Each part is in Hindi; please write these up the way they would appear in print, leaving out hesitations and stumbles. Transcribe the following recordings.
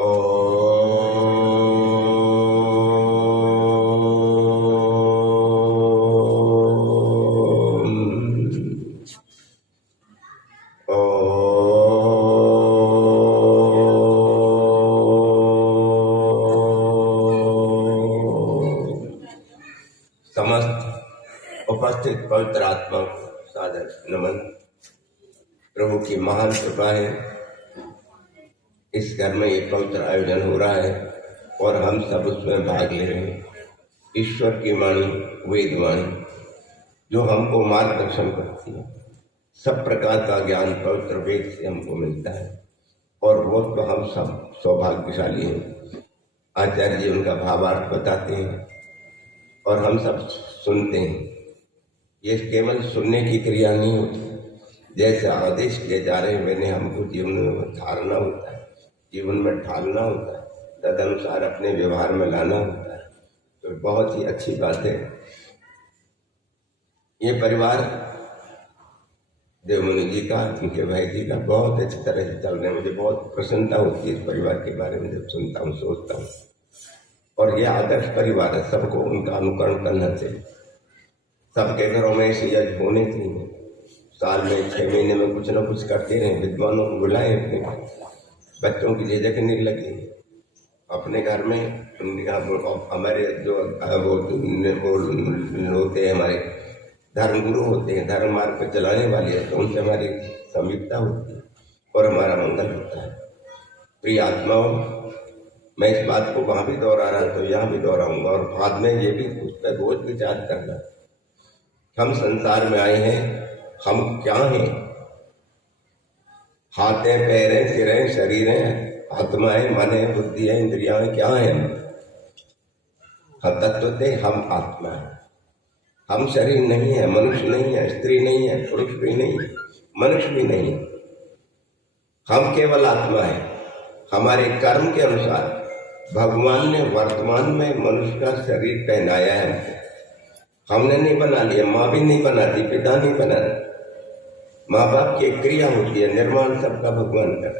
समस्त उपस्थित पवित्र आत्मा सादर नमन। प्रभु की महान कृपा है, इस घर में एक पवित्र आयोजन हो रहा है और हम सब उसमें भाग ले रहे हैं। ईश्वर की वाणी, वेद वाणी जो हमको मार्गदर्शन करती है, सब प्रकार का ज्ञान पवित्र वेद से हमको मिलता है और वो तो हम सब सौभाग्यशाली हैं। आचार्य जी उनका भावार्थ बताते हैं और हम सब सुनते हैं। ये केवल सुनने की क्रिया नहीं होती, जैसे आदेश किए जा रहे हैं मैंने हमको जीवन में धारना होता है, जीवन में ढालना होता है, तदनुसार अपने व्यवहार में लाना होता है। तो बहुत ही अच्छी बात है। ये परिवार देवमुनि जी का, उनके भाई जी का बहुत अच्छी तरह से चल रहे हैं। मुझे बहुत प्रसन्नता होती है इस परिवार के बारे में जब सुनता हूँ, सोचता हूँ। और ये आदर्श परिवार है, सबको उनका अनुकरण करना चाहिए। सबके घरों में ऐसी यज्ञ होने चाहिए। साल में 6 महीने में कुछ न कुछ करते रहे, विद्वानों को बुलाएं, अपने बच्चों की झिझक नहीं लगी। अपने घर में हमारे जो वो होते हैं, हमारे धर्म गुरु होते हैं, धर्म मार्ग पर चलाने वाले हैं, तो उनसे हमारी समीपता होती है और हमारा मंगल होता है। प्रिय आत्माओं, मैं इस बात को वहां भी दोहरा रहा तो यहाँ भी दोहराऊंगा और बाद में ये भी उस पर रोज विचार करना। हम संसार में आए हैं, हम क्या हैं? हाथें, पैरें, सिरें, शरीरें, आत्माएं, मन है, बुद्धि है, इंद्रियां क्या है? हम तत्व थे, हम आत्मा है। हम शरीर नहीं है, मनुष्य नहीं है, स्त्री नहीं है, पुरुष भी नहीं, मनुष्य भी नहीं। हम केवल आत्मा है। हमारे कर्म के अनुसार भगवान ने वर्तमान में मनुष्य का शरीर पहनाया है हमको। हमने नहीं बना लिया, माँ भी नहीं बनाती, पिता नहीं बनाता। माँ बाप की एक क्रिया होती है, निर्माण सबका भगवान कर।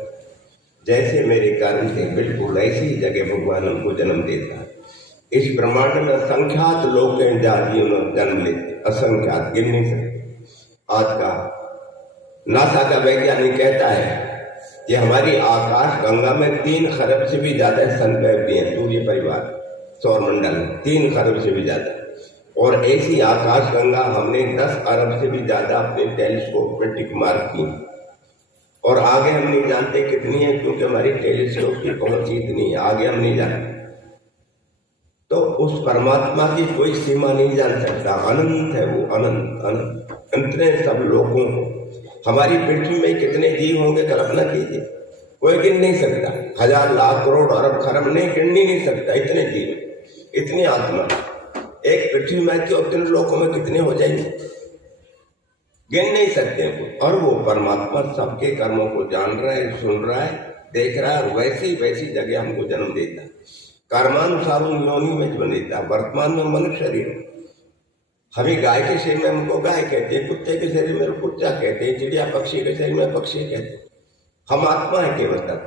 जैसे मेरे कारण थे, बिल्कुल ऐसी ही जगह भगवान हमको जन्म देता है। इस ब्रह्मांड में असंख्यात लोग हैं, जातियों में जन्म लेते, असंख्यात, गिन नहीं सकते। आज का नासा का वैज्ञानिक कहता है कि हमारी आकाश गंगा में 3 खरब से भी ज्यादा संख्या है, सूर्य परिवार सौर मंडल में 3 खरब से भी ज्यादा। और ऐसी आकाश गंगा हमने 10 अरब से भी ज्यादा अपने टेलीस्कोप में टिक मार की और आगे हम नहीं जानते कितनी है, क्योंकि हमारी टेलीस्कोप की पहुंच इतनी है, आगे हम नहीं जानते। तो उस परमात्मा की कोई सीमा नहीं जान सकता, अनंत है वो, अनंत अनंत। इतने सब लोगों को, हमारी पृथ्वी में कितने जीव होंगे कल्पना कीजिए, कोई गिन नहीं सकता। 1000 लाख करोड़ अरब खरब नहीं, गिन नहीं सकता। इतने जीव, इतनी आत्मा एक पृथ्वी में, तो उतने लोगों में कितने हो जाएंगे, गिन नहीं सकते। और वो परमात्मा सबके कर्मों को जान रहा है, सुन रहा है, देख रहा है, वैसी वैसी जगह हमको जन्म देता है। कर्मानुसार उन योनि में जन्म देता है। वर्तमान में मनुष्य शरीर, हमें गाय के शरीर में हमको गाय कहते हैं, कुत्ते के शरीर में कुत्ता कहते हैं, चिड़िया पक्षी के शरीर में पक्षी कहते हैं। हम आत्मा है केवल तक।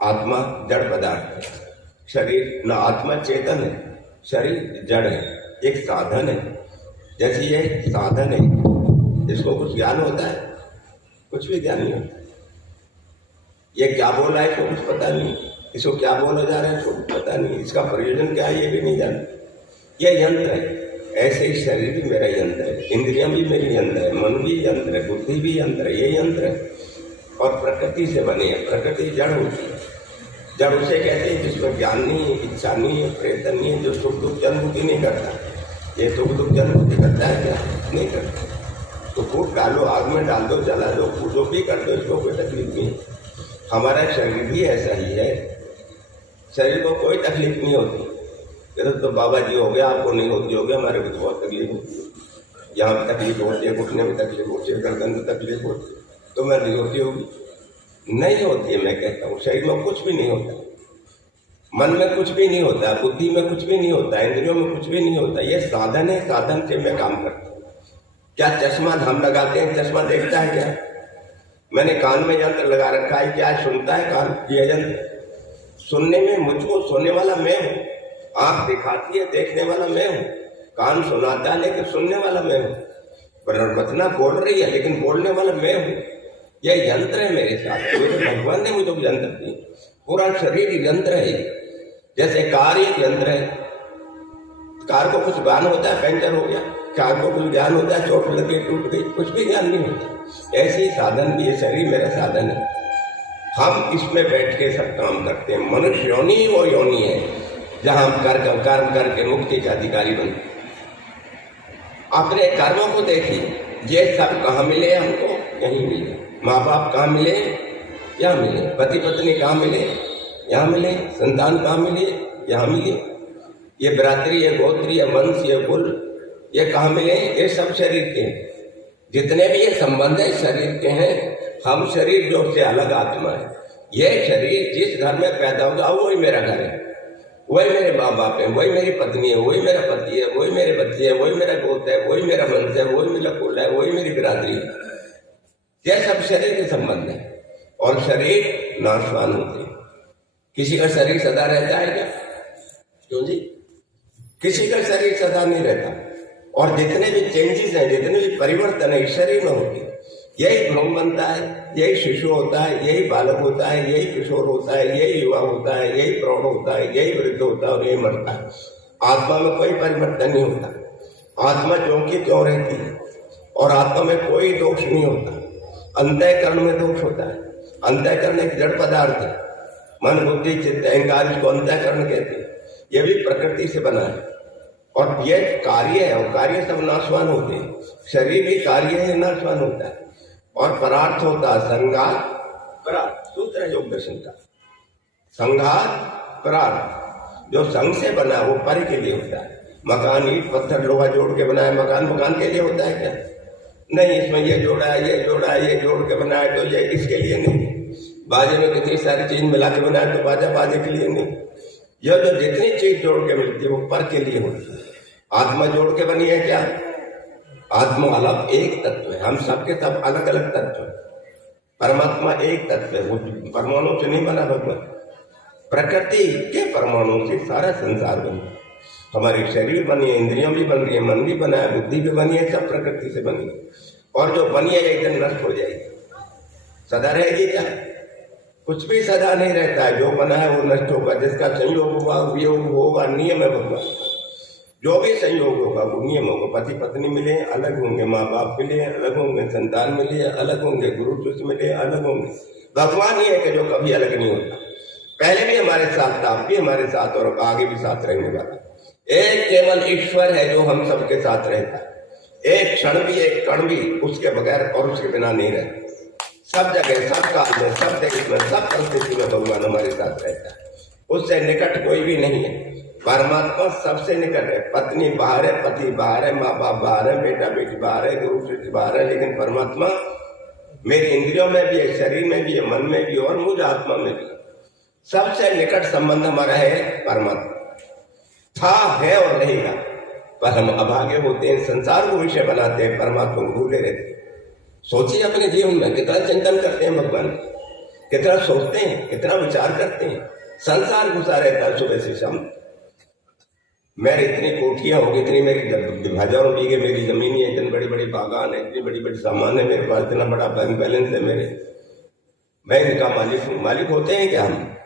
आत्मा जड़ पदार्थ है, शरीर न आत्मा चेतन है, शरीर जड़ है, एक साधन है। जैसे ये साधन है, इसको कुछ ज्ञान होता है? कुछ भी ज्ञान नहीं होता। ये क्या बोल रहा है इसको कुछ पता नहीं, इसको क्या बोला जा रहा है इसको कुछ पता नहीं, इसका प्रयोजन क्या है ये भी नहीं जानते। ये यंत्र है। ऐसे ही शरीर भी मेरा यंत्र है, इंद्रियां भी मेरी यंत्र है, मन भी यंत्र है, बुद्धि भी यंत्र है, ये यंत्र है। और प्रकृति से बने हैं। प्रकृति जड़ होती है। जड़ उसे कहते हैं जिसमें ज्ञान नहीं है, इच्छा नहीं है, प्रयत्न नहीं है, जो सुख दुख की अनुभूति नहीं करता। ये सुख दुख की अनुभूति करता है क्या? नहीं करता। तो फूट डालो, आग में डाल दो, जला दो, जो भी कर दो, इसको कोई तकलीफ नहीं। हमारा शरीर भी ऐसा ही है, शरीर को कोई तकलीफ नहीं होती। तो बाबा जी हो गया, आपको नहीं होती होगी, हमारे को तो बहुत तकलीफ होती है। यहाँ भी तकलीफ होती है, घुटने में तकलीफ होती है, गर्दन में तकलीफ होती है, तो मैं नहीं होती होगी? नहीं होती है। मैं कहता हूँ शरीर में कुछ भी नहीं होता, मन में कुछ भी नहीं होता, बुद्धि में कुछ भी नहीं होता, इंद्रियों में कुछ भी नहीं होता। ये साधन है, साधन से मैं काम करता हूँ। क्या चश्मा हम लगाते हैं, चश्मा देखता है क्या? मैंने कान में यंत्र लगा रखा है, क्या सुनता है कान? ये यंत्र सुनने में मुझको सुनने वाला मैं हूँ, आंख दिखाती है देखने वाला मैं हूँ, कान सुनाता है लेकिन सुनने वाला मैं हूँ, रचना बोल रही है लेकिन बोलने वाला मैं हूँ। यह यंत्र है मेरे साथ, तो भगवान ने मुझे यंत्र दी। पूरा शरीर यंत्र है, जैसे कार एक यंत्र है। कार को कुछ ज्ञान होता है, पंचर हो गया, कार को कुछ ज्ञान होता है, चोट लगी टूट गई, कुछ भी ज्ञान नहीं होता। ऐसे ही साधन भी, ये शरीर मेरा साधन है, हम इसमें बैठ के सब काम करते हैं। मनुष्य योनि वो योनि है जहां हम कर्म करके मुक्ति का अधिकारी बनते। अपने कर्मों को देखिए, ये सब कहाँ मिले हमको? यहीं मिले। माँ बाप कहाँ मिले? यहाँ मिले। पति पत्नी कहाँ मिले? यहाँ मिले। संतान कहाँ मिले? यहाँ मिले। ये भ्रातृ, ये गोत्र, ये वंश, ये कुल, ये कहाँ मिले? ये सब शरीर के हैं। जितने भी ये संबंध है शरीर के हैं। हम शरीर जो से अलग आत्मा है। ये शरीर जिस घर में पैदा होगा वही मेरा घर है, वही मेरे माँ बाप है, वही मेरी पत्नी है, वही मेरा पति है, वही मेरे बच्चे हैं, वही मेरा गोत्र है, वही मेरा वंश है, वही मेरा कुल है, वही मेरी बिरादरी है। यह सब शरीर के संबंध है और शरीर नाशवान होते हैं। किसी का शरीर सदा रहता है क्या? क्यों जी? किसी का शरीर सदा नहीं रहता। और जितने भी चेंजेस हैं, जितने भी परिवर्तन है शरीर में होते हैं। यही भ्रूण बनता है, यही शिशु होता है, यही बालक होता है, यही किशोर होता है, यही युवा होता है, यही प्रौढ़ होता है, यही वृद्ध होता है और यही मरता है। आत्मा में कोई परिवर्तन नहीं होता। आत्मा ज्यों की त्यों रहती है और आत्मा में कोई दोष नहीं होता। अंतःकरण में दोष होता है। अंतःकरण एक जड़ पदार्थ है। मन बुद्धि चित्त अहंकार, इसको अंतःकरण कहते हैं। यह भी प्रकृति से बना है और यह कार्य है और कार्य सब नाशवान होते हैं। शरीर भी कार्य है, नाशवान होता है। और परार्थ होता है संघात परार्थ। सूत्र है योग दर्शन का, संघात परार्थ। जो संघ से बना वो पर के लिए होता है। मकान ईट पत्थर लोहा जोड़ के बनाया, मकान के लिए होता है क्या? नहीं, इसमें ये जोड़ा है, ये जोड़ा है, ये जोड़ के बनाया तो ये इसके लिए नहीं। बाजे में कितनी सारी चीज मिला के बनाया तो बाजा बाजे के लिए नहीं। यह जो जितनी चीज जोड़ के मिलती है वो पर के लिए होती है। आत्मा जोड़ के बनी है क्या? आत्मा अलग एक तत्व है, हम सबके सब अलग अलग तत्व है। परमात्मा एक तत्व है, वो परमाणु से नहीं बना भगवान। प्रकृति के परमाणु से सारा संसार बना। हमारी शरीर बनी है, इंद्रियों भी बन रही है, मन भी बना है, बुद्धि भी बनी है, सब प्रकृति से बनी है। और जो बनी है एक दिन नष्ट हो जाएगी, सदा रहेगी क्या? कुछ भी सदा नहीं रहता है। जो बना है वो नष्ट होगा। जिसका संयोग होगा वियोग होगा, नियम है भगवान। जो भी संयोग होगा वो नियम होगा। पति पत्नी मिले अलग होंगे, माँ बाप मिले अलग होंगे, संतान मिले अलग होंगे, गुरु शिष्य मिले अलग होंगे। भगवान ही है कि जो कभी अलग नहीं होता। पहले भी हमारे साथ था, अब भी हमारे साथ और आगे भी साथ रहने वाला। एक केवल ईश्वर है जो हम सबके साथ रहता है। एक क्षण भी, एक कण भी उसके बगैर और उसके बिना नहीं रहता। सब जगह, सब काल में, सब देश में, सब परिस्थिति में भगवान हमारे साथ रहता है। उससे निकट कोई भी नहीं है। परमात्मा सबसे निकट है। पत्नी बाहर है, पति बाहर है, माँ बाप बाहर है, बेटा बेटी बाहर है, गुरु शिष्य बाहर है, लेकिन परमात्मा मेरे इंद्रियों में भी है, शरीर में भी है, मन में भी और मुझ आत्मा में भी। सबसे निकट संबंध हमारा है परमात्मा। था, है और रहेगा। पर हम अभागे होते हैं, संसार को विषय बनाते हैं, परमात्मा को भूले रहते हैं। सोचिए अपने जीवन में कितना चिंतन करते हैं भगवान, कितना सोचते हैं, कितना विचार करते हैं। संसार घुसा रहता है सुबह से शाम। मेरी इतनी कोठियां होगी, इतनी मेरी हजारों बीघे मेरी जमीन है, इतनी बड़ी बड़ी बागान है, इतनी बड़ी बड़ी सामान है मेरे पास, इतना बड़ा बैंक बैलेंस है मेरे। मैं इनका मालिक हूँ। मालिक होते हैं क्या हम?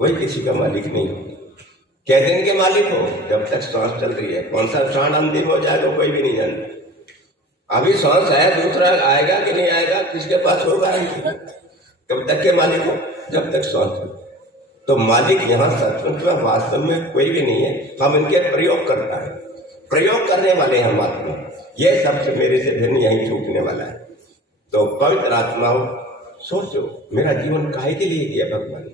कोई किसी का मालिक नहीं होता। क्या दिन के मालिक हो? जब तक सांस चल रही है। कौन सा क्षण अंतिम हो जाए तो कोई भी नहीं जानता। अभी सांस है, दूसरा आएगा कि नहीं आएगा, किसके पास होगा? कब तक के मालिक हो? जब तक सांस चल। तो मालिक यहाँ सचमुच में वास्तव में कोई भी नहीं है। हम इनके प्रयोग करता है, प्रयोग करने वाले हम आत्मा। ये सबसे मेरे से भिन्न यही छूटने वाला है। तो पवित्र आत्मा हो, सोचो मेरा जीवन काहे के लिए किया भगवान?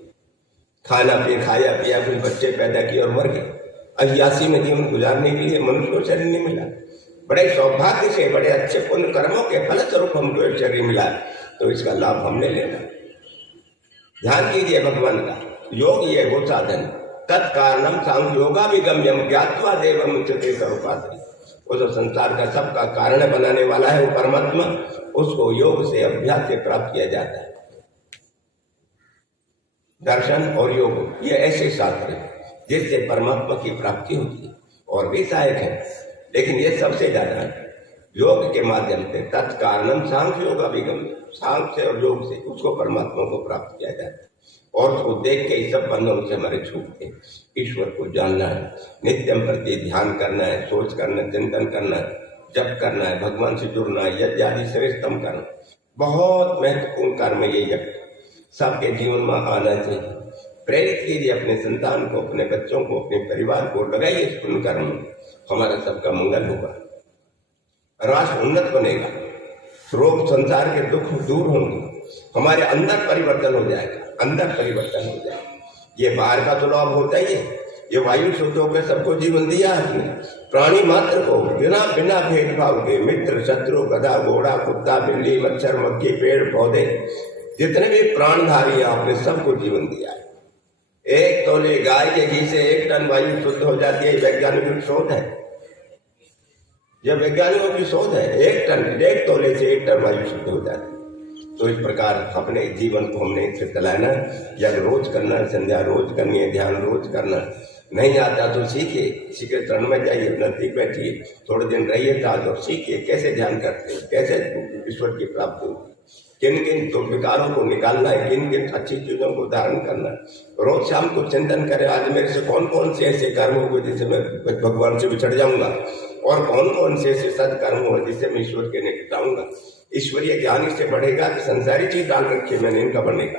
खाना पिया, खाया पिया, फिर बच्चे पैदा किए और मर गए। अयासी में जीवन गुजारने के लिए मनुष्य को शरीर नहीं मिला। बड़े सौभाग्य से, बड़े अच्छे पुण्य कर्मों के फलस्वरूप हमको एक शरीर मिला, तो इसका लाभ हमने लेना। ध्यान कीजिए भगवान का। योग ये वो साधन, तत्कारणम सांग योगाभिगम्यम ज्ञात्वा देवम उच्यते सर्वपात्री। वो जो संसार का सबका कारण बनाने वाला है वो परमात्मा, उसको योग से अभ्यास से प्राप्त किया जाता है। दर्शन और योग ये ऐसे शास्त्र हैं जिससे परमात्मा की प्राप्ति होती है और भी सहायक है, लेकिन ये सबसे ज्यादा योग के माध्यम से तत्कारणम सांख्य योग अभिगम, सांख्य और योग से उसको परमात्मा को प्राप्त किया जाता है और उसको देख के इस सब बंधनों से हमारे छूटते हैं। ईश्वर को जानना है, नित्यम प्रति ध्यान करना है, सोच करना, चिंतन करना है, जप करना है, भगवान से जुड़ना है, यज्ञ आदि श्रेष्ठतम करना, बहुत महत्वपूर्ण कर्म ये यज्ञ सबके जीवन में आना चाहिए। प्रेरित कीजिए अपने संतान को, अपने बच्चों को, अपने परिवार को, लगाइए इस पुण्य कर्म में, हमारा सबका मंगल होगा, राष्ट्र उन्नत बनेगा, रोग संसार के दुख दूर होंगे, हमारे अंदर परिवर्तन हो जाएगा, अंदर परिवर्तन हो जाएगा। ये बाहर का तो लाभ होता ही है, ये वायु शुद्ध होकर सबको जीवन दिया आपने, प्राणी मात्र को बिना बिना भेदभाव के, मित्र शत्रु गधा घोड़ा कुत्ता बिल्ली मच्छर मक्खी पेड़ पौधे जितने भी प्राणधारी आपने सबको जीवन दिया है। एक तोले गाय के घी से 1 टन वायु शुद्ध हो जाती है, वैज्ञानिकों की शोध है, यह वैज्ञानिकों की शोध है। 1 टन 1 तोले से 1 टन वायु शुद्ध हो जाती है। तो इस प्रकार अपने जीवन को हमने इससे चलाना, यज्ञ रोज करना, संध्या रोज करनी है, ध्यान रोज करना। नहीं आता तो सीखिए, किसी के चरण में जाइए, नजदीक बैठिए, थोड़े दिन रहिए साथ और सीखिए कैसे ध्यान करते हैं, कैसे ईश्वर की प्राप्ति होती है, किन किन विकारों को निकालना है, किन किन अच्छी चीजों को धारण करना है। रोज शाम को चिंतन करें, आज मेरे से कौन कौन से ऐसे कर्म होंगे जिससे मैं भगवान से बिछड़ जाऊंगा और कौन कौन से ऐसे सत्कर्म हो जिससे मैं ईश्वर के निकट आऊंगा। ईश्वरीय ज्ञान इससे बढ़ेगा कि संसारी चीज डाल रखी मैंने, इनका बढ़ेगा।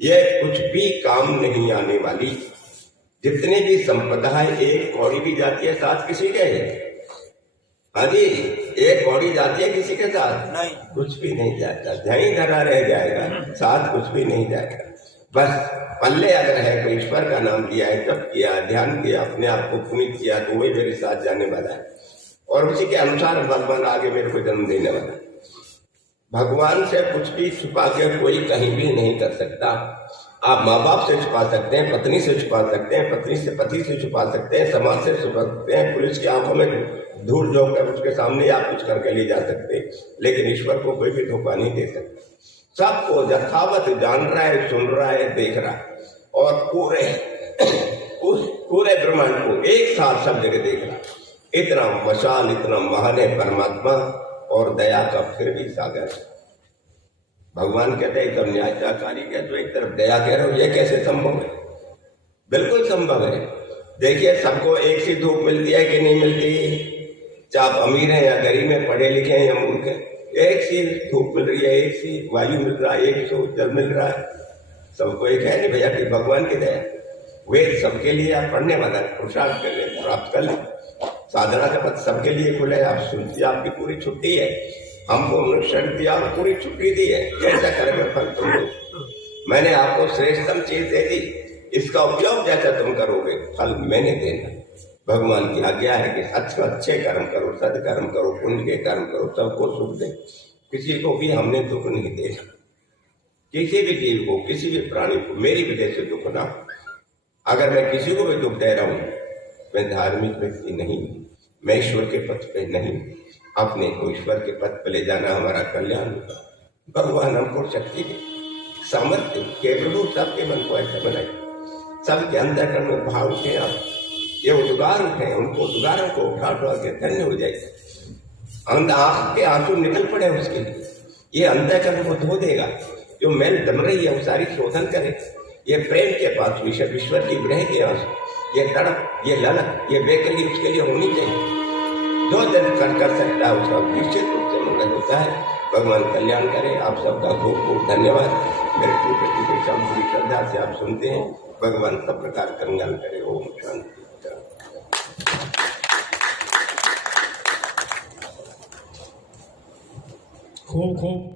ये कुछ भी काम नहीं आने वाली। जितनी भी संपदा है, एक कौड़ी भी जाती है साथ किसी के, हाँ जी, एक कौड़ी जाती है किसी के साथ नहीं, कुछ भी नहीं जाता, यहीं धरा रह जाएगा, साथ कुछ भी नहीं जाएगा। बस पल्ले अगर है कोई ईश्वर का नाम लिया है, जप किया, ध्यान किया, अपने आप को पुनीत किया, तो वही मेरे साथ जाने वाला है और उसी के अनुसार भगवान आगे मेरे को जन्म देने वाला है। भगवान से कुछ भी छुपा के कोई कहीं भी नहीं कर सकता। आप माँ बाप से छुपा सकते हैं, पत्नी से छुपा सकते हैं, पत्नी से पति से छुपा सकते हैं, समाज से छुपा सकते हैं, पुलिस की आंखों में धूल झोंक कर उसके सामने आप कुछ करके ले जा सकते हैं, लेकिन ईश्वर को कोई भी धोखा नहीं दे सकता। सबको यथावत जान रहा है, सुन रहा है, देख रहा है और पूरे ब्रह्मांड को एक साथ सब जगह देख रहा है। इतना मशाल, इतना महान है परमात्मा और दया का फिर भी सागर। भगवान कहते हैं एकदम न्यायकारी कह, तो एक तरफ दया कह रहे हो, ये कैसे संभव है? बिल्कुल संभव है। देखिए, सबको एक सी धूप मिलती है कि नहीं मिलती, चाहे आप अमीर हैं या गरीब हैं, पढ़े लिखे हैं या मूर्ख हैं, एक सी धूप मिल रही है, एक सी वायु मिल रहा है, एक सो जल मिल रहा है, सबको एक है नहीं भैया कि भगवान की दया। वेद सबके लिए आप पढ़ने वाला पुरुषार्थ कर ले, प्राप्त कर ले, साधना का पथ सबके लिए खुले, आप सुनती, आपकी पूरी छुट्टी है, हमको मनुष्य दिया और पूरी छुट्टी दी है, कैसा करेगा फल तुमको। मैंने आपको श्रेष्ठतम चीज दे दी, इसका उपयोग जैसा तुम करोगे फल मैंने देना। भगवान की आज्ञा है कि अच्छे कर्म करो, सत्कर्म करो, पुण्य के कर्म करो, सबको सुख दे। किसी को भी हमने दुख नहीं देना, किसी भी जीव को, किसी भी प्राणी को मेरी वजह से दुख ना। अगर मैं किसी को भी दुख दे रहा हूं, मैं धार्मिक व्यक्ति नहीं, मैं ईश्वर के पथ पे नहीं। अपने को ईश्वर के पथ पे ले जाना हमारा कल्याण होगा। भगवान हमको शक्ति दे, सामर्थ्य के प्रभु सबके मन को ऐसा बनाए, सबके अंदर में भाव उठे, आप ये उद्गार उठे, उनको उद्गारों को उठा के धन्य हो जाए। आंख के आंसू निकल पड़े उसके लिए, ये अंतःकरण को धो देगा। जो मैल दम रही है वो सारी शोधन करे। ये प्रेम के पास ईश्वर की ग्रह के आंसू, ये तड़प, ये ललक, ये बेकली उसके लिए होनी चाहिए। जो दिन कर सकता है उसका निश्चित रूप से मंगल होता है। भगवान कल्याण करे। आप सबका खूब खूब धन्यवाद। मेरे टूटे शब्द पूरी श्रद्धा से आप सुनते हैं। भगवान सब प्रकार कल्याण करे। ओम शांति। खूब खूब